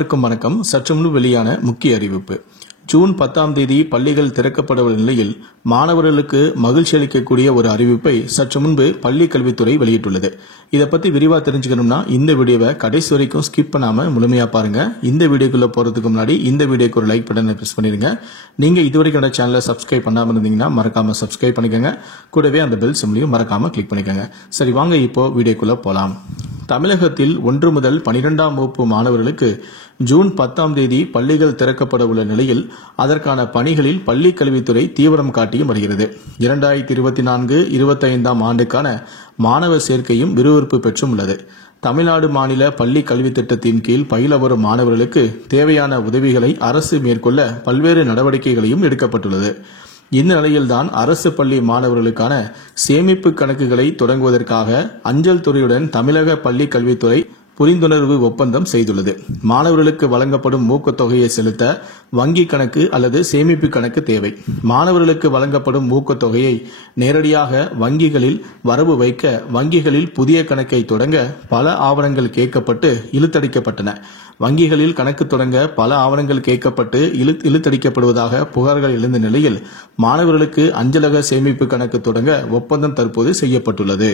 வணக்கம். சற்று முன்பு வெளியான முக்கிய அறிவிப்பு. ஜூன் 10ஆம் தேதி பள்ளிகள் திறக்கப்படவுள்ள நிலையில் மாணவர்களுக்கு மகிழ்ச்சி அளிக்கக்கூடிய ஒரு அறிவிப்பை சற்று முன்பு பள்ளிக் கல்வித்துறை வெளியிட்டுள்ளது. இதை பத்தி விரிவா தெரிஞ்சுக்கணும்னா இந்த வீடியோவை கடைசி வரைக்கும் ஸ்கிப் பண்ணாம முழுமையா பாருங்க. இந்த வீடியோக்குள்ள போறதுக்கு முன்னாடி இந்த வீடியோக்கு ஒரு லைக் பட்டனை பிரஸ் பண்ணிருங்க. நீங்க இதுவரைக்கும் என்னோட சேனலை சப்ஸ்கிரைப் பண்ணாம இருந்தீங்கன்னா மறக்காம சப்ஸ்கிரைப் பண்ணிக்கோங்க. கூடவே அந்த பெல் சிம்லையும் மறக்காம கிளிக் பண்ணிக்கோங்க. சரி, வாங்க இப்போ வீடியோக்குள்ள போலாம். தமிழகத்தில் 1 முதல் 12ஆம் வகுப்பு மாணவர்களுக்கு ஜூன் 10ஆம் தேதி பள்ளிகள் திறக்கப்பட உள்ள நிலையில் அதற்கான பணிகளில் பள்ளிக் கல்வித்துறை தீவிரம் காட்டியும் வருகிறது. 2024-25ஆம் ஆண்டுக்கான மாணவர் சேர்க்கையும் விறுவிறுப்பு பெற்றும் உள்ளது. தமிழ்நாடு மாநில பள்ளி கல்வி திட்டத்தின் கீழ் பயில வரும் மாணவர்களுக்கு தேவையான உதவிகளை அரசு மேற்கொள்ள பல்வேறு நடவடிக்கைகளையும் எடுக்கப்பட்டுள்ளது. இந்த நிலையில்தான் அரசு பள்ளி மாணவர்களுக்கான சேமிப்பு கணக்குகளை தொடங்குவதற்காக அஞ்சல் துறையுடன் தமிழக பள்ளி கல்வித்துறை புரிந்துணர்வு ஒப்பந்தம் செய்துள்ளது. மாணவர்களுக்கு வழங்கப்படும் ஊக்கத்தொகையை செலுத்த வங்கி கணக்கு அல்லது சேமிப்பு கணக்கு தேவை. மாணவர்களுக்கு வழங்கப்படும் ஊக்கத்தொகையை நேரடியாக வங்கிகளில் வரவு வைக்க வங்கிகளில் புதிய கணக்கை தொடங்க பல ஆவணங்கள் கேட்கப்பட்டு இழுத்தடிக்கப்பட்டன. வங்கிகளில் கணக்கு தொடங்க பல ஆவணங்கள் கேட்கப்பட்டு இழுத்தடிக்கப்படுவதாக புகார்கள் எழுந்த நிலையில் மாணவர்களுக்கு அஞ்சலக சேமிப்பு கணக்கு தொடங்க ஒப்பந்தம் தற்போது செய்யப்பட்டுள்ளது.